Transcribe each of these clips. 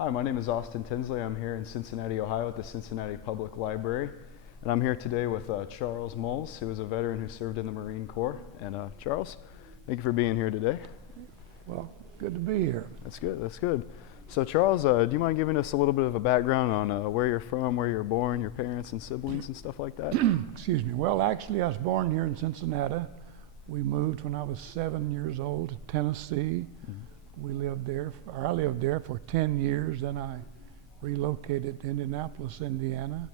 Hi, my name is Austin Tinsley. I'm here in Cincinnati, Ohio at the Cincinnati Public Library. And I'm here today with Charles Moles, who is a veteran who served in the Marine Corps. And Charles, thank you for being here today. Well, good to be here. That's good, that's good. So Charles, do you mind giving us a little bit of a background on where you're from, where you're born, your parents and siblings and stuff like that? Excuse me. Well, actually, I was born here in Cincinnati. We moved when I was 7 years old to Tennessee. We lived there, or I lived there for 10 years. Then I relocated to Indianapolis, Indiana.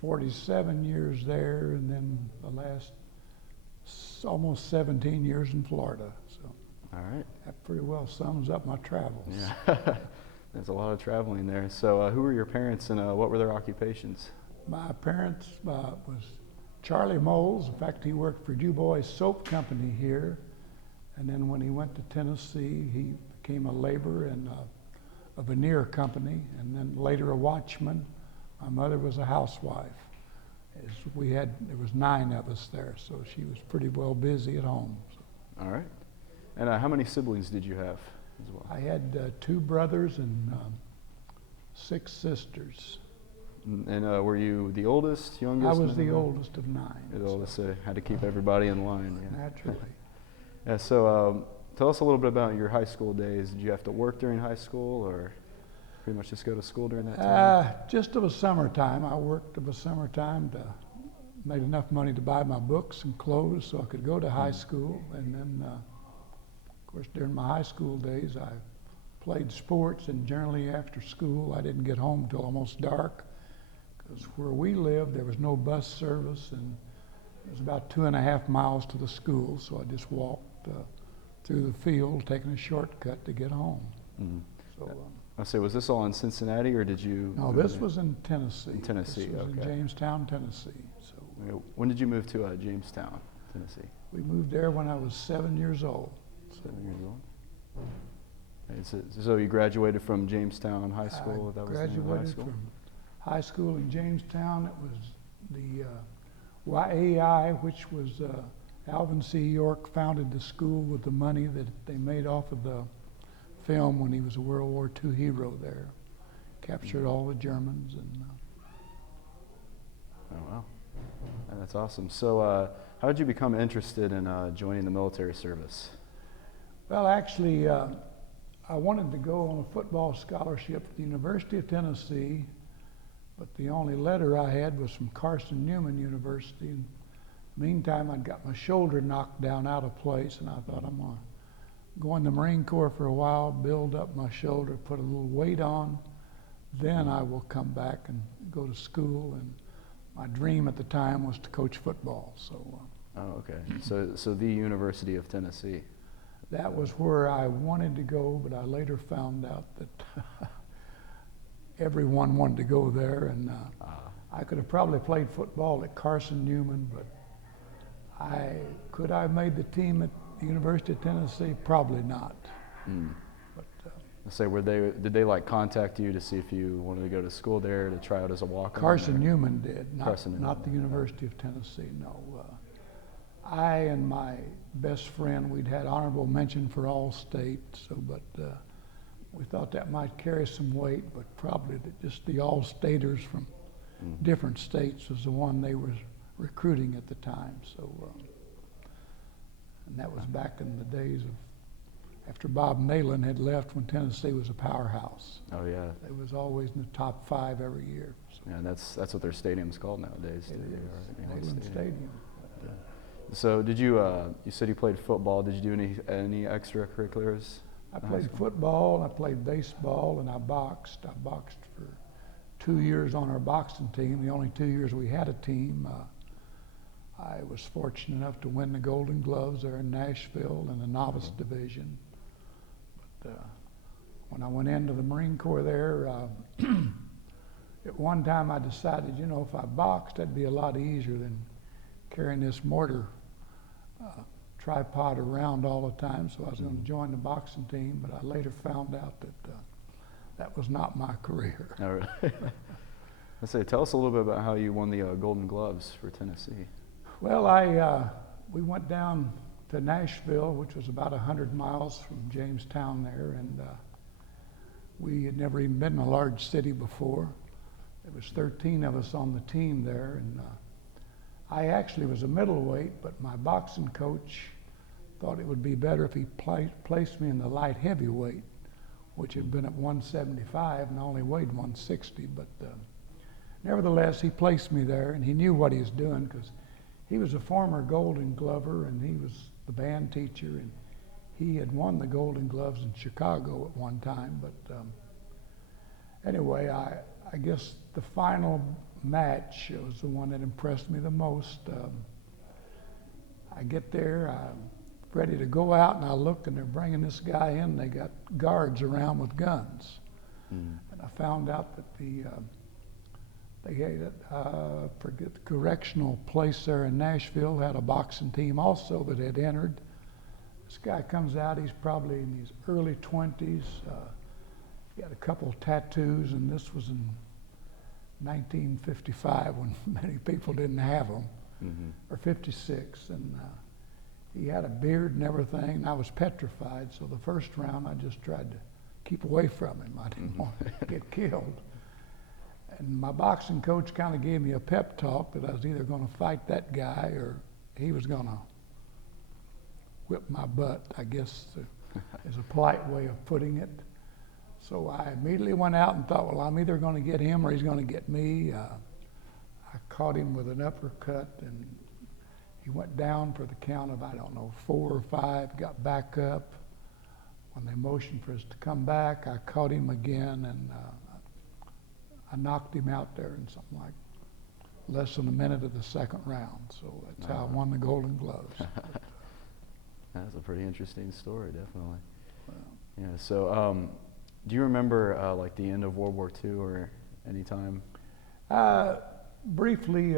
47 years there, and then the last almost 17 years in Florida. So All right. that pretty well sums up my travels. Yeah. There's a lot of traveling there. So who were your parents and what were their occupations? My parents was Charlie Moles. In fact, he worked for DuBois Soap Company here. And then when he went to Tennessee, he became a laborer in a veneer company, and then later a watchman. My mother was a housewife. There was 9 of us there, so she was pretty well busy at home. So. All right. And how many siblings did you have as well? I had 2 brothers and 6 sisters. And were you the oldest, youngest? I was the oldest of 9. The oldest, had to keep everybody in line. Yeah. Naturally. Yeah, so tell us a little bit about your high school days. Did you have to work during high school or pretty much just go to school during that time? Just of a summertime. I worked of a summertime to made enough money to buy my books and clothes so I could go to high school. And then, of course, during my high school days, I played sports, and generally after school, I didn't get home till almost dark, because where we lived, there was no bus service, and it was about 2.5 miles to the school, so I just walked through the field, taking a shortcut to get home. Mm-hmm. So, I say, was this all in Cincinnati, or did you? No, this was in Tennessee. In Tennessee, this was okay. in Jamestown, Tennessee. So when did you move to Jamestown, Tennessee? we moved there when I was 7 years old. 7 years old. Okay, so you graduated from Jamestown High School? I That was the name of high graduated school? from high school in Jamestown. It was the YAI, which was Alvin C. York founded the school with the money that they made off of the film when he was a World War II hero there. Captured all the Germans. And Oh, wow. That's awesome. So how did you become interested in joining the military service? well, actually, I wanted to go on a football scholarship at the University of Tennessee, but the only letter I had was from Carson Newman University. And meantime, I'd got my shoulder knocked down out of place, and I thought, I'm going to go in the Marine Corps for a while, build up my shoulder, put a little weight on, then I will come back and go to school. And my dream at the time was to coach football. So Oh, okay. So the University of Tennessee. that was where I wanted to go, but I later found out that everyone wanted to go there, and I could have probably played football at Carson Newman, but could I have made the team at the University of Tennessee? Probably not. Mm. But Say, did they like contact you to see if you wanted to go to school there to try out as a walk-on? Carson Newman did, Carson not the University of Tennessee, no. I and my best friend, we'd had honorable mention for all state, but we thought that might carry some weight, but probably just the all-staters from different states was the one they were recruiting at the time. So, and that was back in the days of after Bob Nalen had left, when Tennessee was a powerhouse. Oh, yeah. It was always in the top 5 every year. So Yeah, that's what their stadium's called nowadays. it Right? is, Nalen Stadium. Yeah. So did you said you played football. Did you do any extracurriculars? I played football, and I played baseball, and I boxed. I boxed for 2 years on our boxing team, the only 2 years we had a team. I was fortunate enough to win the Golden Gloves there in Nashville in the novice division. But when I went into the Marine Corps there, at one time I decided, if I boxed, that'd be a lot easier than carrying this mortar tripod around all the time. So I was going to join the boxing team, but I later found out that that was not my career. All right. Let's say, tell us a little bit about how you won the Golden Gloves for Tennessee. Well, we went down to Nashville, which was about 100 miles from Jamestown there, and We had never even been in a large city before. There was 13 of us on the team there, and I actually was a middleweight, but my boxing coach thought it would be better if he placed me in the light heavyweight, which had been at 175 and I only weighed 160. But nevertheless, he placed me there, and he knew what he was doing because he was a former Golden Glover, and he was the band teacher, and he had won the Golden Gloves in Chicago at one time. But anyway, I guess the final match was the one that impressed me the most. I get there, I'm ready to go out, and I look, and they're bringing this guy in. They got guards around with guns. And I found out that they had, forget the correctional place there in Nashville had a boxing team also that had entered. This guy comes out, he's probably in his early 20s. He had a couple of tattoos, and this was in 1955 when many people didn't have them, or 56. And he had a beard and everything, and I was petrified. So the first round, I just tried to keep away from him. I didn't want to get killed. And my boxing coach kind of gave me a pep talk that I was either going to fight that guy or he was going to whip my butt, I guess, is a polite way of putting it. So I immediately went out and thought, well, I'm either going to get him or he's going to get me. I caught him with an uppercut, and he went down for the count of, I don't know, 4 or 5, got back up. When they motioned for us to come back, I caught him again, and I knocked him out there in something like less than a minute of the second round. So that's how I won the Golden Gloves. That's a pretty interesting story, definitely. Well, yeah. So, do you remember like the end of World War II or any time? Briefly,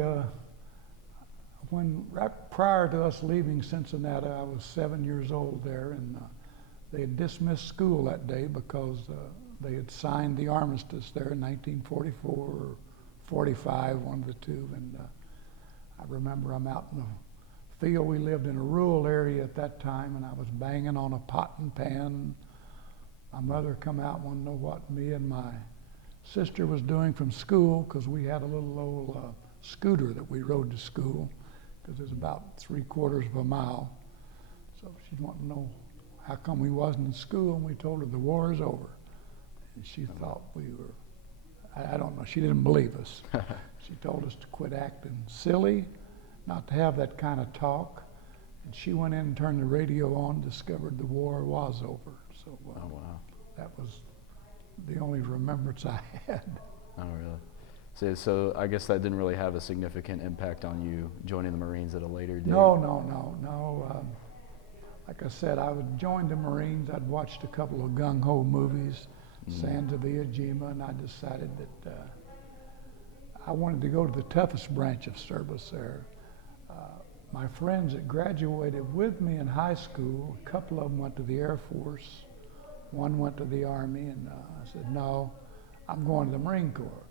right prior to us leaving Cincinnati, I was 7 years old there, and they had dismissed school that day because they had signed the armistice there in 1944 or 45, one of the two. And I remember I'm out in the field. We lived in a rural area at that time, and I was banging on a pot and pan. My mother come out, wanted to know what me and my sister was doing from school, because we had a little old scooter that we rode to school, because it was about 3/4 of a mile. So she wanted to know how come we wasn't in school, and we told her the war is over. And she thought we were, I don't know, she didn't believe us. She told us to quit acting silly, not to have that kind of talk. And she went in and turned the radio on, discovered the war was over. So oh, wow. That was the only remembrance I had. Oh, really? So I guess that didn't really have a significant impact on you joining the Marines at a later date? No. Like I said, I would join the Marines. I'd watched a couple of gung-ho movies, Sands of Iwo Jima, and I decided that I wanted to go to the toughest branch of service there. My friends that graduated with me in high school, a couple of them went to the Air Force, one went to the Army, and I said, no, I'm going to the Marine Corps.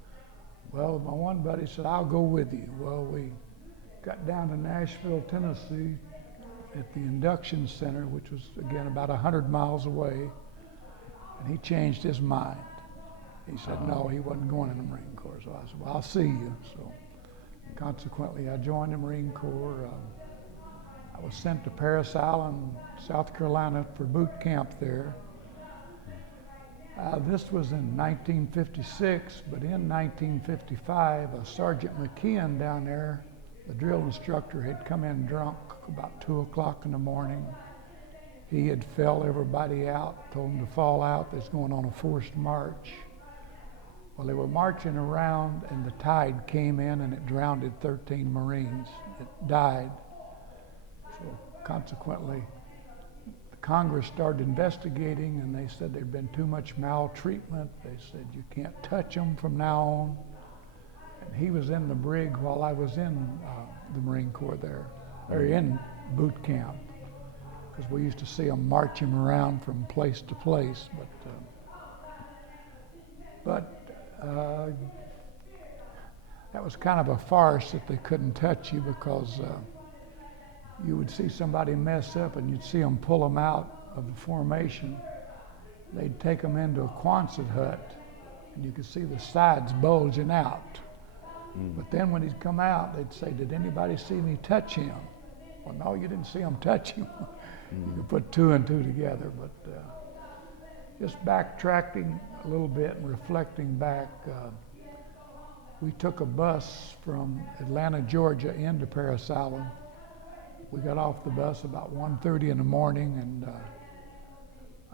Well, my one buddy said, I'll go with you. Well, we got down to Nashville, Tennessee at the induction center, which was, again, about 100 miles away, and he changed his mind. He said, no, he wasn't going in the Marine Corps. So I said, well, I'll see you. So consequently, I joined the Marine Corps. I was sent to Parris Island, South Carolina for boot camp there. This was in 1956, but in 1955, Sergeant McKeon down there, the drill instructor, had come in drunk about 2 o'clock in the morning. He had fell everybody out, told them to fall out. They was going on a forced march. Well, they were marching around, and the tide came in, and it drowned 13 Marines that died. So consequently, Congress started investigating, and they said there'd been too much maltreatment. They said you can't touch them from now on. And he was in the brig while I was in the Marine Corps there, or in boot camp, because we used to see them march him around from place to place. But that was kind of a farce that they couldn't touch you, because you would see somebody mess up and you'd see them pull them out of the formation, they'd take them into a Quonset hut, and you could see the sides bulging out. But then when he'd come out, they'd say, "Did anybody see me touch him?" Well, no, you didn't see him touch him. You could put two and two together. But just backtracking a little bit and reflecting back, we took a bus from Atlanta, Georgia into Parris Island. We got off the bus about 1:30 in the morning, and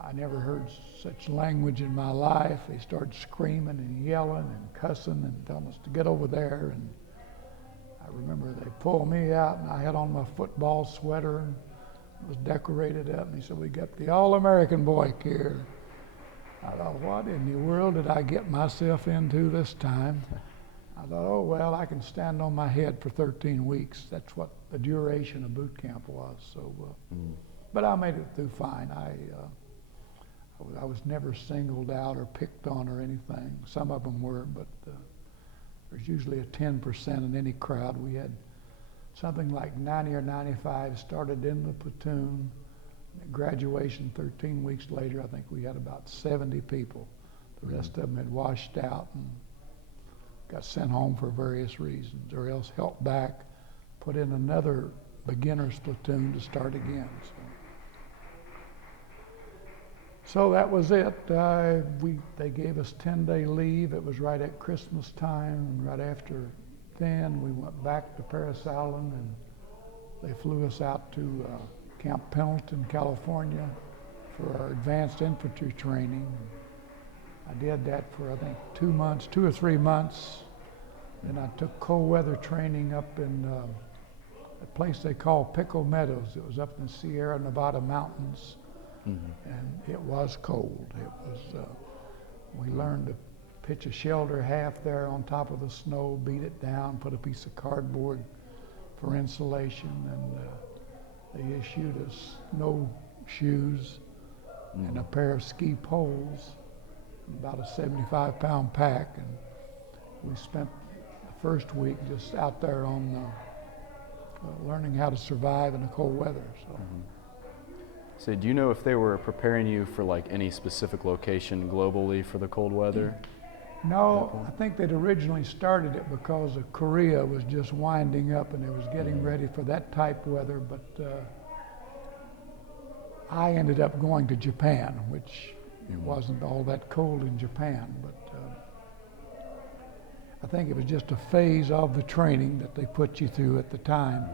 I never heard such language in my life. They started screaming and yelling and cussing and telling us to get over there. And I remember they pulled me out, and I had on my football sweater and it was decorated up. And he said, "We got the All-American boy here." I thought, what in the world did I get myself into this time? I thought, oh, well, I can stand on my head for 13 weeks. That's what the duration of boot camp was. So, but I made it through fine. I was never singled out or picked on or anything. Some of them were, but there's usually a 10% in any crowd. We had something like 90 or 95 started in the platoon. At graduation 13 weeks later, I think we had about 70 people. The rest of them had washed out and got sent home for various reasons, or else helped back, put in another beginner's platoon to start again. So that was it. They gave us 10-day leave. It was right at Christmas time, and right after then we went back to Parris Island, and they flew us out to Camp Pendleton, California for our advanced infantry training. I did that for, I think, 2 or 3 months. Then I took cold weather training up in a place they call Pickle Meadows. It was up in the Sierra Nevada mountains. And it was cold. It was, we learned to pitch a shelter half there on top of the snow, beat it down, put a piece of cardboard for insulation, and they issued us snow shoes and a pair of ski poles, about a 75-pound pack, and we spent the first week just out there on learning how to survive in the cold weather. So do you know if they were preparing you for like any specific location globally for the cold weather? No, I think they'd originally started it because of Korea was just winding up and it was getting ready for that type weather, but I ended up going to Japan, which it wasn't all that cold in Japan, but I think it was just a phase of the training that they put you through at the time,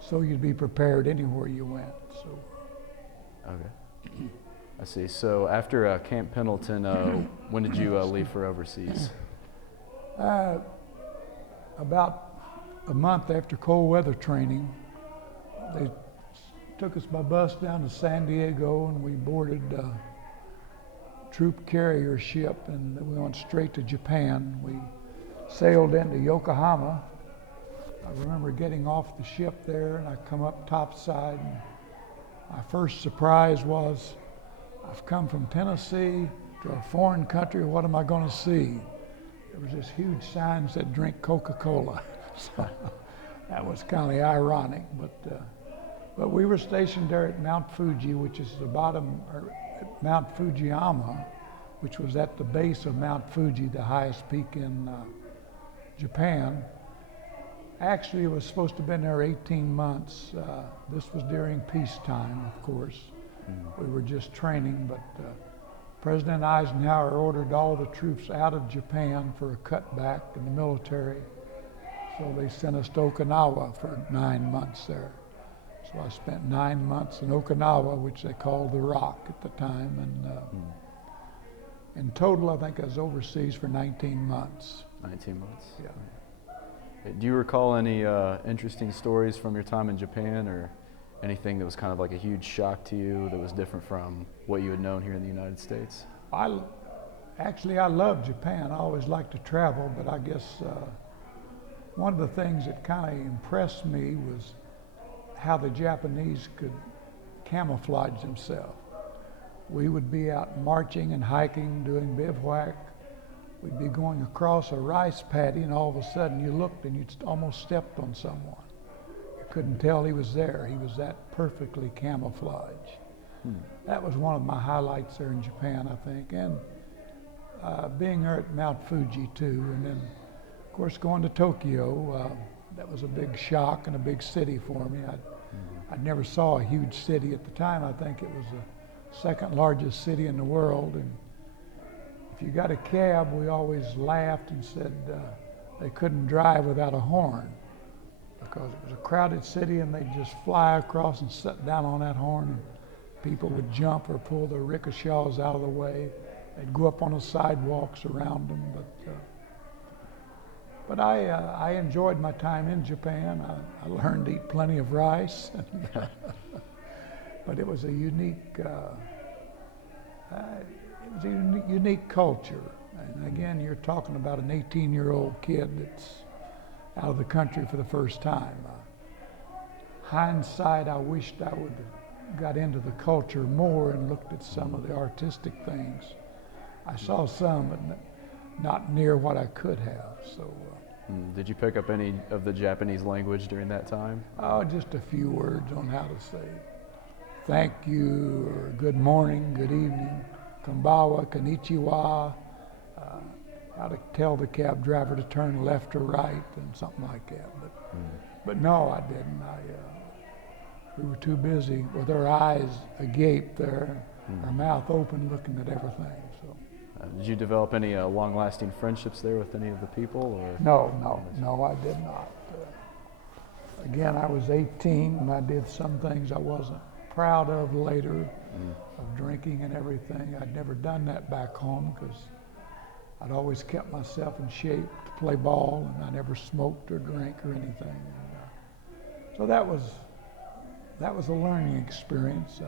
so you'd be prepared anywhere you went. So. Okay, I see. So after Camp Pendleton, when did you leave for overseas? About a month after cold weather training, they took us by bus down to San Diego, and we boarded a troop carrier ship, and we went straight to Japan. We sailed into Yokohama. I remember getting off the ship there, and I come up topside, and my first surprise was, I've come from Tennessee to a foreign country, what am I going to see? There was this huge sign that said, "Drink Coca-Cola." So that was kind of ironic, but we were stationed there at Mount Fuji, which is the bottom, or Mount Fujiyama, which was at the base of Mount Fuji, the highest peak in Japan. Actually, it was supposed to have been there 18 months. This was during peacetime, of course. We were just training, but President Eisenhower ordered all the troops out of Japan for a cutback in the military. So they sent us to Okinawa for 9 months there. So I spent 9 months in Okinawa, which they called the Rock at the time. And in total, I think I was overseas for 19 months. 19 months? Yeah. Do you recall any interesting stories from your time in Japan, or anything that was kind of like a huge shock to you that was different from what you had known here in the United States? I love Japan. I always liked to travel, but I guess one of the things that kind of impressed me was how the Japanese could camouflage themselves. We would be out marching and hiking, doing bivouac. We'd be going across a rice paddy, and all of a sudden you looked and you'd almost stepped on someone. You couldn't tell he was there. He was that perfectly camouflaged. that was one of my highlights there in Japan, I think, and being there at Mount Fuji too, and then of course going to Tokyo. That was a big shock and a big city for me. I never saw a huge city at the time. I think it was the second largest city in the world, and if you got a cab, we always laughed and said they couldn't drive without a horn, because it was a crowded city and they'd just fly across and sit down on that horn, and people would jump or pull their rickshaws out of the way. They'd go up on the sidewalks around them, but I enjoyed my time in Japan. I learned to eat plenty of rice, but it was a unique unique culture. And again, you're talking about an 18-year-old kid that's out of the country for the first time. Hindsight, I wished I would have got into the culture more and looked at some of the artistic things. I saw some, but not near what I could have. So. Did you pick up any of the Japanese language during that time? Oh, just a few words on how to say thank you, or good morning, good evening, konbawa, konnichiwa, how to tell the cab driver to turn left or right, and something like that. But no, I didn't. We were too busy with our eyes agape there, our mouth open, looking at everything. So. Did you develop any long-lasting friendships there with any of the people? Or? No, I did not. Again, I was 18 and I did some things I wasn't proud of later, of drinking and everything. I'd never done that back home because I'd always kept myself in shape to play ball, and I never smoked or drank or anything. And, so that was a learning experience.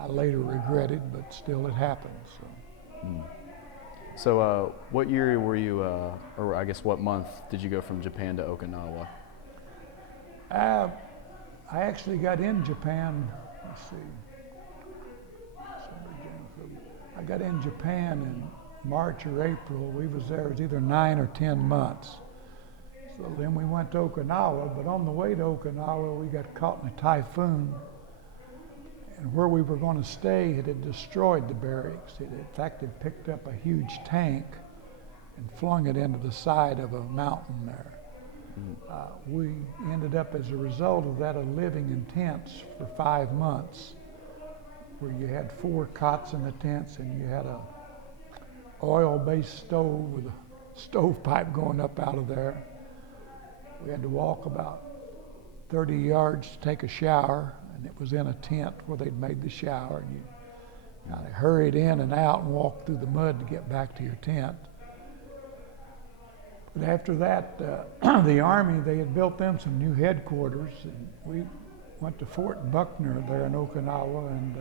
I later regretted, but still it happened. So, So what year were you, or I guess what month did you go from Japan to Okinawa? I actually got in Japan, let's see, I got in Japan in March or April. We was there, it was either 9 or 10 months. So then we went to Okinawa, but on the way to Okinawa, we got caught in a typhoon. And where we were going to stay, it had destroyed the barracks. It, in fact, had picked up a huge tank and flung it into the side of a mountain there. We ended up, as a result of that, living in tents for 5 months, where you had 4 cots in the tents and you had a oil-based stove with a stovepipe going up out of there. We had to walk about 30 yards to take a shower, and it was in a tent where they'd made the shower, and you kind of hurried in and out and walked through the mud to get back to your tent. But after that, the Army, they had built them some new headquarters, and we went to Fort Buckner there in Okinawa, and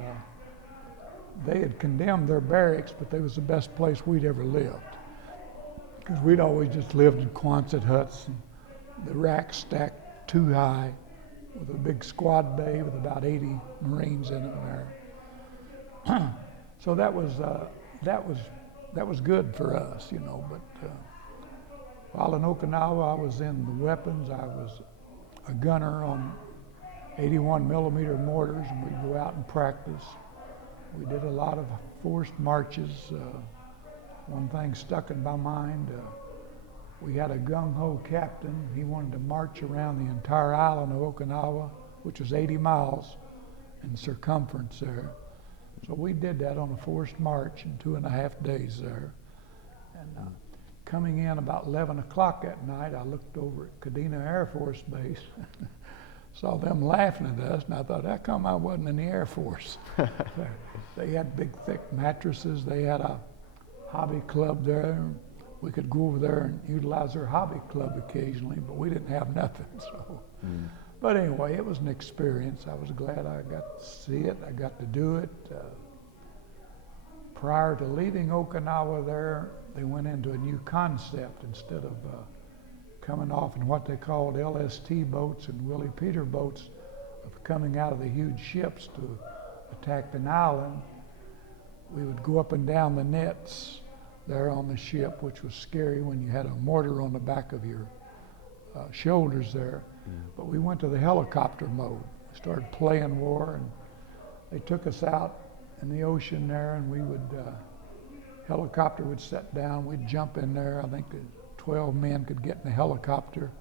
they had condemned their barracks, but they was the best place we'd ever lived. Because we'd always just lived in Quonset huts, and the racks stacked too high, with a big squad bay with about 80 Marines in it there. So that was good for us, you know. But while in Okinawa, I was in the weapons. I was a gunner on 81 millimeter mortars, and we'd go out and practice. We did a lot of forced marches. One thing stuck in my mind. We had a gung-ho captain. He wanted to march around the entire island of Okinawa, which was 80 miles in circumference there. So we did that on a forced march in 2.5 days there. And coming in about 11 o'clock that night, I looked over at Kadena Air Force Base, saw them laughing at us, and I thought, how come I wasn't in the Air Force? They had big, thick mattresses. They had a hobby club there. We could go over there and utilize their hobby club occasionally, but we didn't have nothing. So, But anyway, it was an experience. I was glad I got to see it. I got to do it. Prior to leaving Okinawa there, they went into a new concept. Instead of coming off in what they called LST boats and Willie Peter boats, of coming out of the huge ships to attack an island, we would go up and down the nets there on the ship, which was scary when you had a mortar on the back of your shoulders there. But we went to the helicopter mode. We started playing war, and they took us out in the ocean there, and we would, helicopter would set down, we'd jump in there. I think 12 men could get in the helicopter.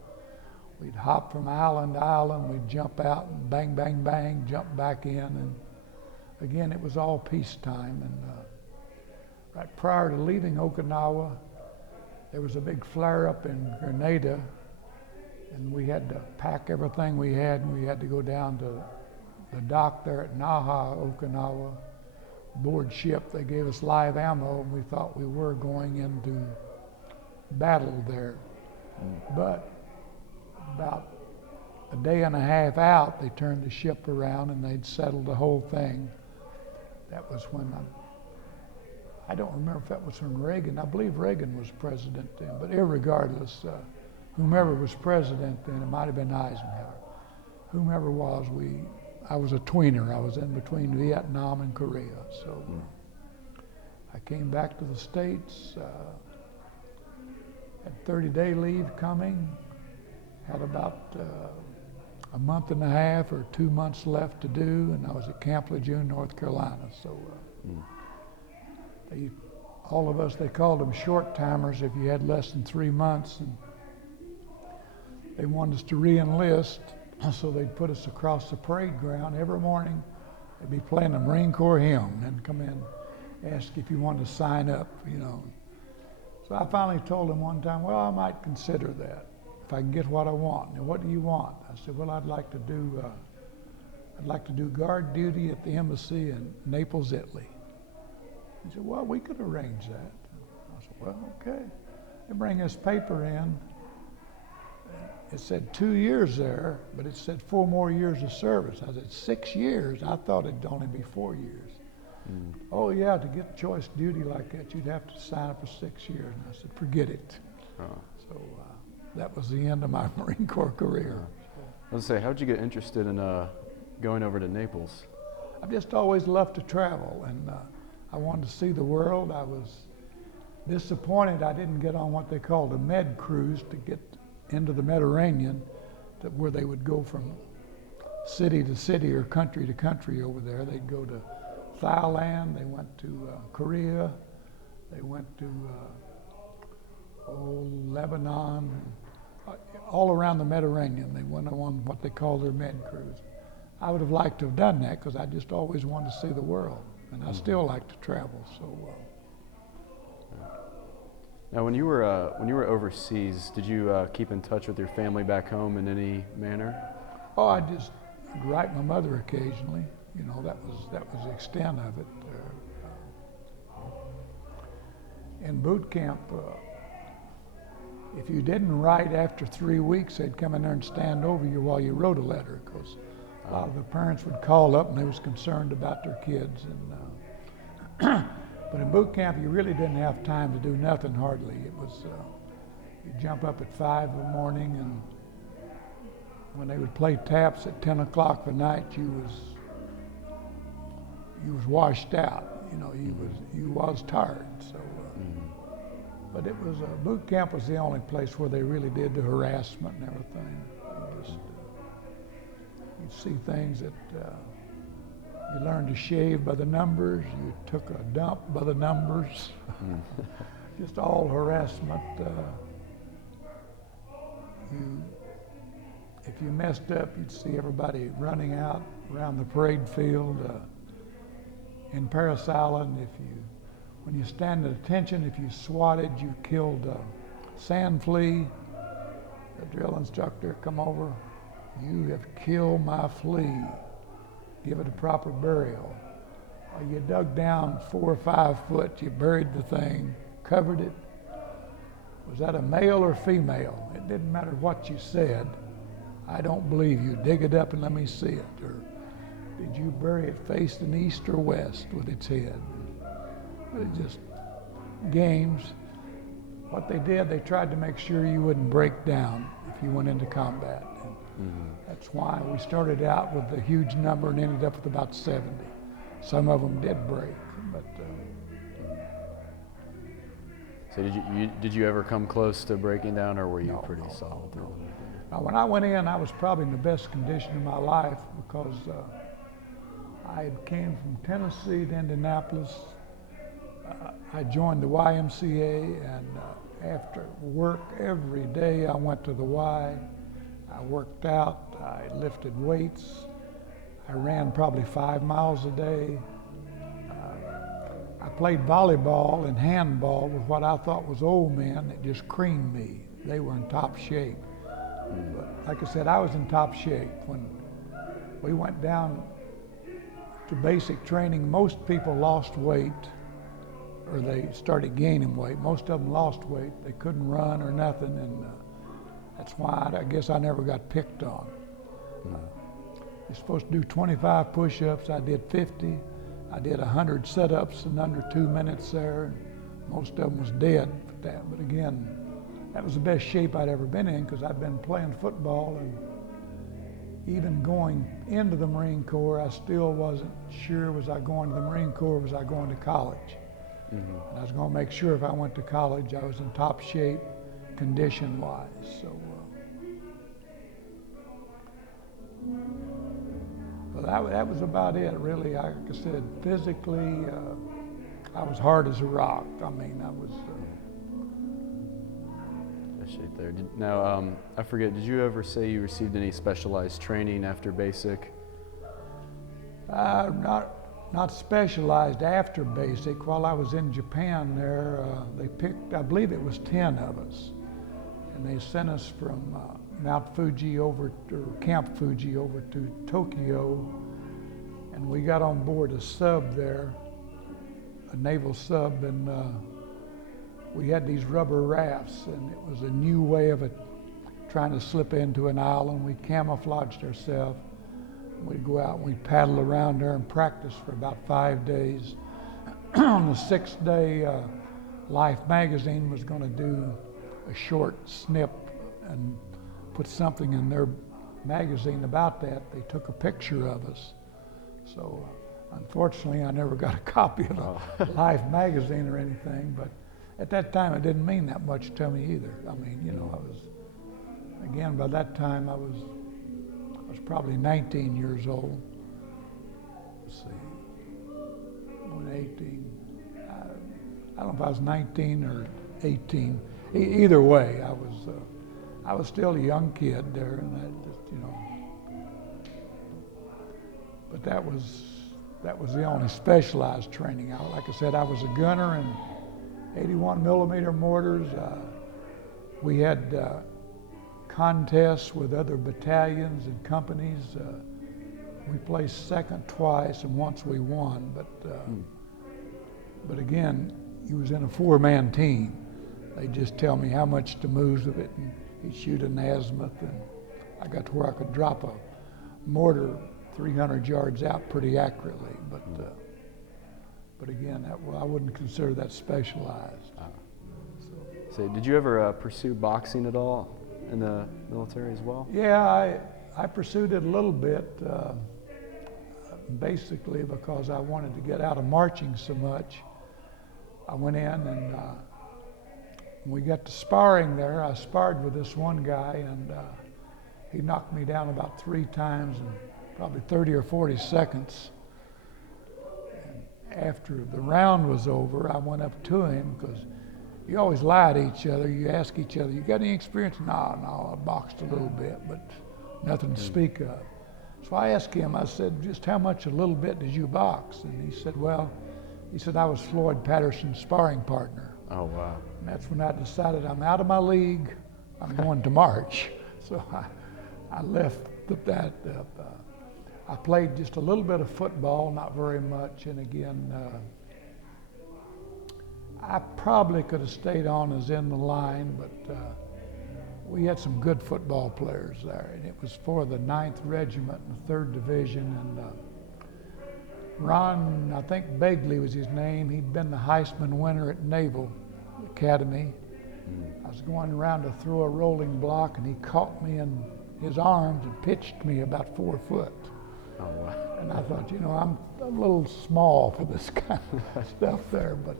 We'd hop from island to island, we'd jump out and bang, bang, bang, jump back in. And again, it was all peacetime. And right prior to leaving Okinawa, there was a big flare up in Grenada, and we had to pack everything we had, and we had to go down to the dock there at Naha, Okinawa, board ship. They gave us live ammo, and we thought we were going into battle there. But about a day and a half out, they turned the ship around and they'd settled the whole thing. That was when I don't remember if that was when Reagan. I believe Reagan was president then, but irregardless, whomever was president then, it might have been Eisenhower. Whomever was, I was a tweener. I was in between Vietnam and Korea. So I came back to the States, had 30-day leave coming, had about a month and a half or 2 months left to do, and I was at Camp Lejeune, North Carolina. So all of us, they called them short timers if you had less than 3 months, and they wanted us to re-enlist, so they'd put us across the parade ground every morning. They'd be playing a Marine Corps hymn and come in, ask if you wanted to sign up, you know. So I finally told them one time, well, I might consider that if I can get what I want. And what do you want? I said, well, I'd like to do guard duty at the embassy in Naples, Italy. He said, well, we could arrange that. I said, well, okay. They bring this paper in. It said 2 years there, but it said 4 more years of service. I said, 6 years? I thought it'd only be 4 years. Oh yeah, to get choice duty like that, you'd have to sign up for 6 years. And I said, forget it. So that was the end of my Marine Corps career. I was gonna say, how'd you get interested in going over to Naples? I've just always loved to travel, and I wanted to see the world. I was disappointed I didn't get on what they called a med cruise to get into the Mediterranean, where they would go from city to city or country to country over there. They'd go to Thailand, they went to Korea, they went to Lebanon, all around the Mediterranean. They went on what they call their med cruise. I would have liked to have done that because I just always wanted to see the world, and I still like to travel. So. Now, when you were overseas, did you keep in touch with your family back home in any manner? Oh, I just write my mother occasionally. You know, that was the extent of it. In boot camp, if you didn't write after 3 weeks, they'd come in there and stand over you while you wrote a letter, because a lot of the parents would call up and they was concerned about their kids. And but in boot camp, you really didn't have time to do nothing hardly. It was you jump up at 5 in the morning, and when they would play taps at 10 o'clock at night, you was washed out. You know, you was tired. So, but it was boot camp was the only place where they really did the harassment and everything. You'd see things that you learned to shave by the numbers. You took a dump by the numbers. Just all harassment. If you messed up, you'd see everybody running out around the parade field. In Parris Island, when you stand at attention, if you swatted, you killed a sand flea. The drill instructor come over. You have killed my flea. Give it a proper burial. Or you dug down 4 or 5 foot, you buried the thing, covered it. Was that a male or female? It didn't matter what you said. I don't believe you. Dig it up and let me see it. Or did you bury it facing east or west with its head? It was just games. What they did, they tried to make sure you wouldn't break down if you went into combat. That's why we started out with a huge number and ended up with about 70. Some of them did break, but. So did you ever come close to breaking down, or were you pretty solid? No. Now, when I went in, I was probably in the best condition of my life because I I came from Tennessee to Indianapolis. I joined the YMCA, and after work every day I went to the Y. I worked out, I lifted weights, I ran probably 5 miles a day. I played volleyball and handball with what I thought was old men that just creamed me. They were in top shape. But like I said, I was in top shape. When we went down to basic training, most people lost weight, or they started gaining weight. Most of them lost weight. They couldn't run or nothing, and that's why I guess I never got picked on. You're supposed to do 25 push-ups. I did 50. I did 100 sit-ups in under 2 minutes there. Most of them was dead for that. But again, that was the best shape I'd ever been in, because I'd been playing football, and even going into the Marine Corps, I still wasn't sure, was I going to the Marine Corps, was I going to college? And I was going to make sure if I went to college, I was in top shape, condition-wise. So, that was about it, really. Like I said, physically, I was hard as a rock. I mean, I was... Shape there. Now, I forget, did you ever say you received any specialized training after basic? Not specialized after basic. While I was in Japan there, they picked, I believe it was 10 of us, and they sent us from Mount Fuji over, or Camp Fuji over to Tokyo, and we got on board a sub there, a naval sub, and we had these rubber rafts, and it was a new way of trying to slip into an island. We camouflaged ourselves. We'd go out and we'd paddle around there and practice for about 5 days. On the 6th day, Life magazine was going to do a short snip and put something in their magazine about that. They took a picture of us. So unfortunately, I never got a copy of the Life magazine or anything, but at that time, it didn't mean that much to me either. I mean, you know, I was, again, by that time, I was probably 19 years old. Let's see, 18. I don't know if I was 19 or 18. Either way, I was still a young kid there, and I just, you know. But that was the only specialized training. Like I said, I was a gunner and 81 millimeter mortars. We had contests with other battalions and companies. We placed second twice, and once we won. But again, he was in a 4-man team. They just tell me how much to move of it, and he'd shoot an azimuth, and I got to where I could drop a mortar 300 yards out pretty accurately. But again, I wouldn't consider that specialized. So did you ever pursue boxing at all in the military as well? Yeah, I pursued it a little bit, basically because I wanted to get out of marching so much. I went in, and when we got to sparring there, I sparred with this one guy, and he knocked me down about 3 times in probably 30 or 40 seconds. After the round was over, I went up to him, because you always lie to each other. You ask each other, you got any experience? No, I boxed a little bit, but nothing to speak of. So I asked him, I said, just how much a little bit did you box? And he said, I was Floyd Patterson's sparring partner. Oh, wow. And that's when I decided I'm out of my league, I'm going to march. So I left that up. I played just a little bit of football, not very much, and again, I probably could have stayed on as in the line, but we had some good football players there, and it was for the 9th Regiment in the 3rd Division, and Ron, I think Begley was his name. He'd been the Heisman winner at Naval Academy. I was going around to throw a rolling block, and he caught me in his arms and pitched me about 4 foot. Oh, wow. And I thought, you know, I'm a little small for this kind of stuff there, but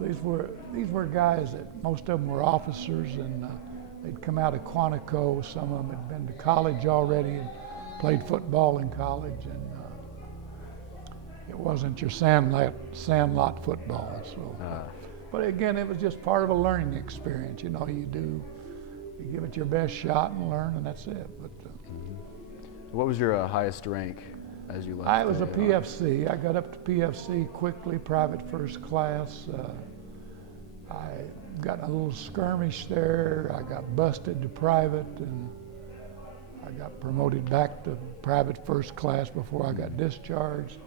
these were guys that most of them were officers, and they'd come out of Quantico. Some of them had been to college already and played football in college, and wasn't your sandlot football. So, but again, it was just part of a learning experience. You know, you give it your best shot and learn, and that's it. But what was your highest rank as you left? I was a PFC. I got up to PFC quickly, private first class. I got in a little skirmish there. I got busted to private, and I got promoted back to private first class before I got discharged.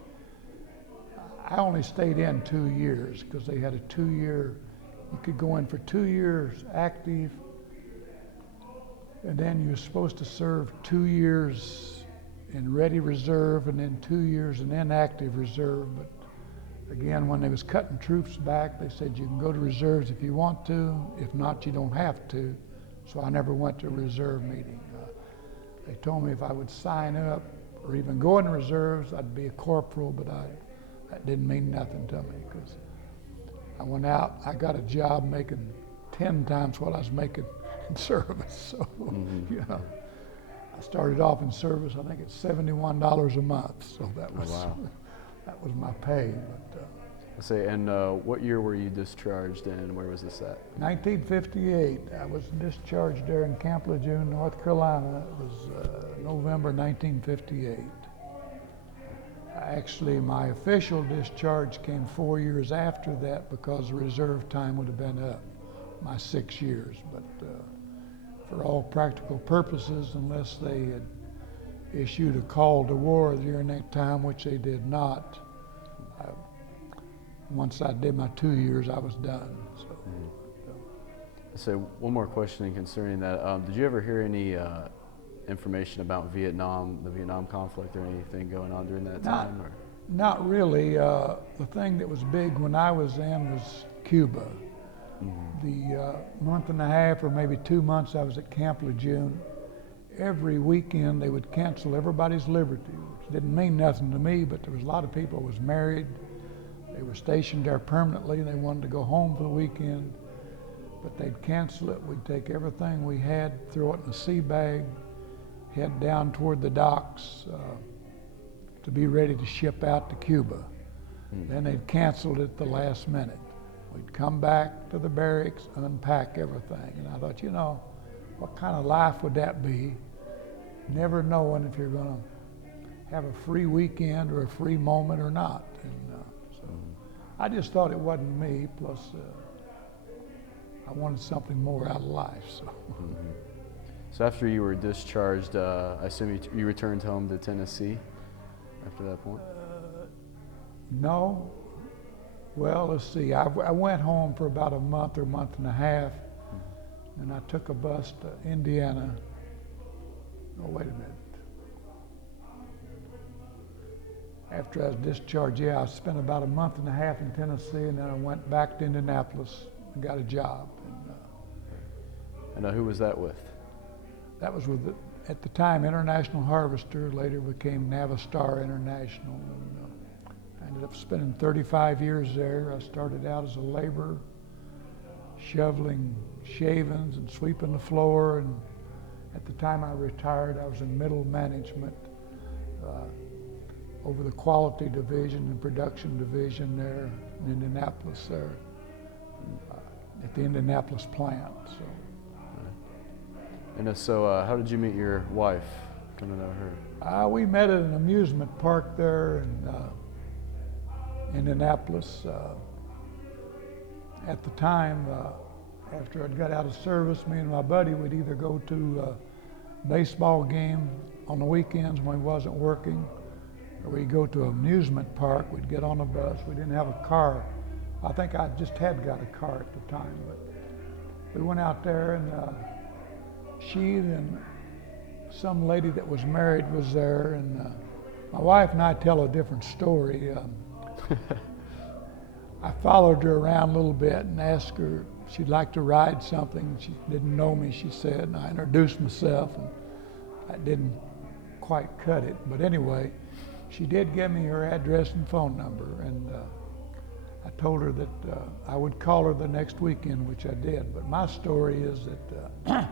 I only stayed in 2 years because they had a 2-year, you could go in for 2 years active, and then you were supposed to serve 2 years in ready reserve and then 2 years in inactive reserve. But again, when they was cutting troops back, they said you can go to reserves if you want to. If not, you don't have to. So I never went to a reserve meeting. They told me if I would sign up or even go in reserves, I'd be a corporal, but that didn't mean nothing to me because I went out, I got a job making 10 times what I was making in service. So, you know, I started off in service, I think it's $71 a month. So that was, that was my pay. But, I say, and what year were you discharged and where was this at? 1958. I was discharged there in Camp Lejeune, North Carolina. It was November 1958. Actually, my official discharge came 4 years after that because the reserve time would have been up, my 6 years. But for all practical purposes, unless they had issued a call to war during that time, which they did not, once I did my 2 years, I was done. So one more question concerning that. Did you ever hear any information about Vietnam, the Vietnam conflict, or anything going on during that time? Or? Not really. The thing that was big when I was in was Cuba. The month and a half or maybe 2 months I was at Camp Lejeune, every weekend they would cancel everybody's liberty, which didn't mean nothing to me, but there was a lot of people who was married. They were stationed there permanently. They wanted to go home for the weekend, but they'd cancel it. We'd take everything we had, throw it in a sea bag, head down toward the docks to be ready to ship out to Cuba. Then they'd cancel it at the last minute. We'd come back to the barracks, unpack everything. And I thought, you know, what kind of life would that be? Never knowing if you're going to have a free weekend or a free moment or not. And so I just thought it wasn't me, plus I wanted something more out of life. So. So after you were discharged, I assume you returned home to Tennessee after that point? No. Well, let's see. I went home for about a month or month and a half, and I took a bus to Indiana. Oh, wait a minute. After I was discharged, I spent about a month and a half in Tennessee, and then I went back to Indianapolis and got a job. And who was that with? That was with, at the time, International Harvester, later became Navistar International. And, I ended up spending 35 years there. I started out as a laborer, shoveling shavings and sweeping the floor. And at the time I retired, I was in middle management over the quality division and production division there in Indianapolis there, at the Indianapolis plant. So. And so how did you meet your wife? Coming out her. We met at an amusement park there in Indianapolis. At the time, after I'd got out of service, me and my buddy would either go to a baseball game on the weekends when he wasn't working, or we'd go to an amusement park. We'd get on a bus. We didn't have a car. I think I just had got a car at the time, but we went out there, and she and some lady that was married was there, and my wife and I tell a different story. I followed her around a little bit and asked her if she'd like to ride something. She didn't know me, she said, and I introduced myself, and I didn't quite cut it. But anyway, she did give me her address and phone number, and I told her that I would call her the next weekend, which I did. But my story is that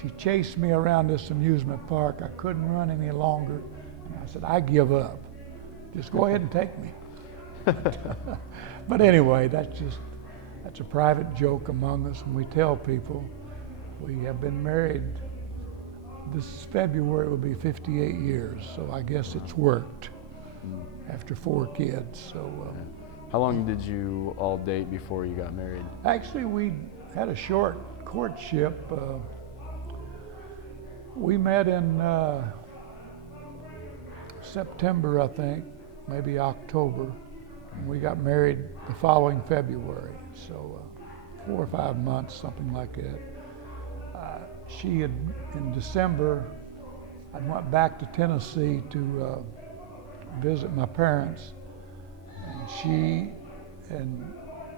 she chased me around this amusement park. I couldn't run any longer, and I said, I give up. Just go ahead and take me. But anyway, that's a private joke among us, and we tell people we have been married. This February will be 58 years, so I guess it's worked after 4 kids. So, How long did you all date before you got married? actually, we had a short courtship. We met in September, I think, maybe October, and we got married the following February. So 4 or 5 months, something like that. She had, in December, I went back to Tennessee to visit my parents, and she and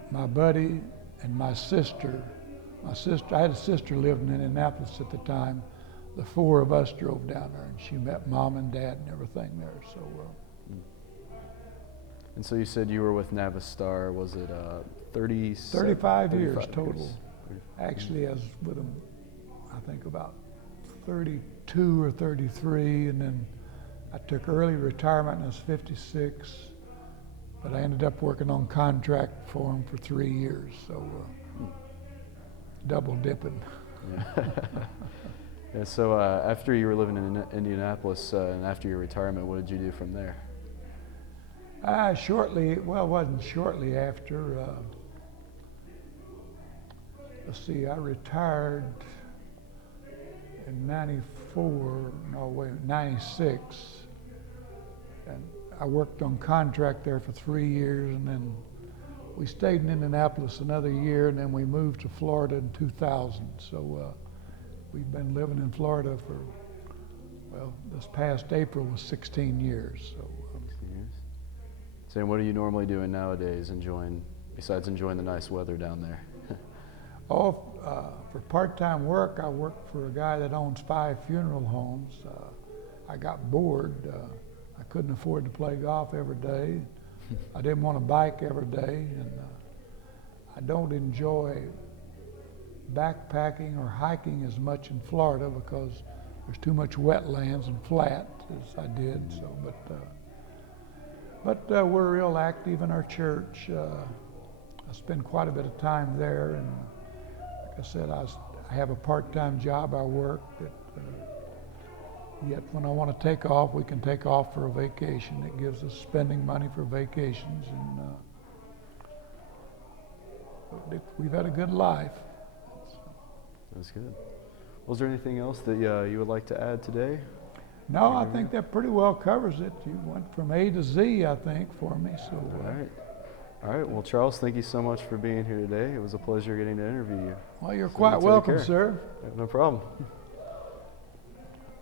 my buddy and my sister, I had a sister living in Indianapolis at the time. The 4 of us drove down there, and she met Mom and Dad and everything there. So, And so you said you were with Navistar, was it 35 years total. years. Actually, I was with them, I think about 32 or 33, and then I took early retirement when I was 56, but I ended up working on contract for them for 3 years, so double dipping. Yeah. Yeah, so after you were living in Indianapolis and after your retirement, what did you do from there? Shortly, well, it wasn't shortly after. Let's see, I retired in 96. And I worked on contract there for 3 years, and then we stayed in Indianapolis another year, and then we moved to Florida in 2000. So we've been living in Florida for, well, this past April was 16 years. So, 16 years. So what are you normally doing nowadays, besides enjoying the nice weather down there? For part-time work, I work for a guy that owns 5 funeral homes. I got bored. I couldn't afford to play golf every day. I didn't want to bike every day, and I don't enjoy backpacking or hiking as much in Florida because there's too much wetlands and flat as I did. So, but we're real active in our church. I spend quite a bit of time there, and like I said, I have a part-time job I work that. Yet when I want to take off, we can take off for a vacation. It gives us spending money for vacations, and we've had a good life. That's good. Was there anything else that you would like to add today? No, I think that pretty well covers it. You went from A to Z, I think, for me. So. All right. Well, Charles, thank you so much for being here today. It was a pleasure getting to interview you. Well, you're quite welcome, sir. No problem.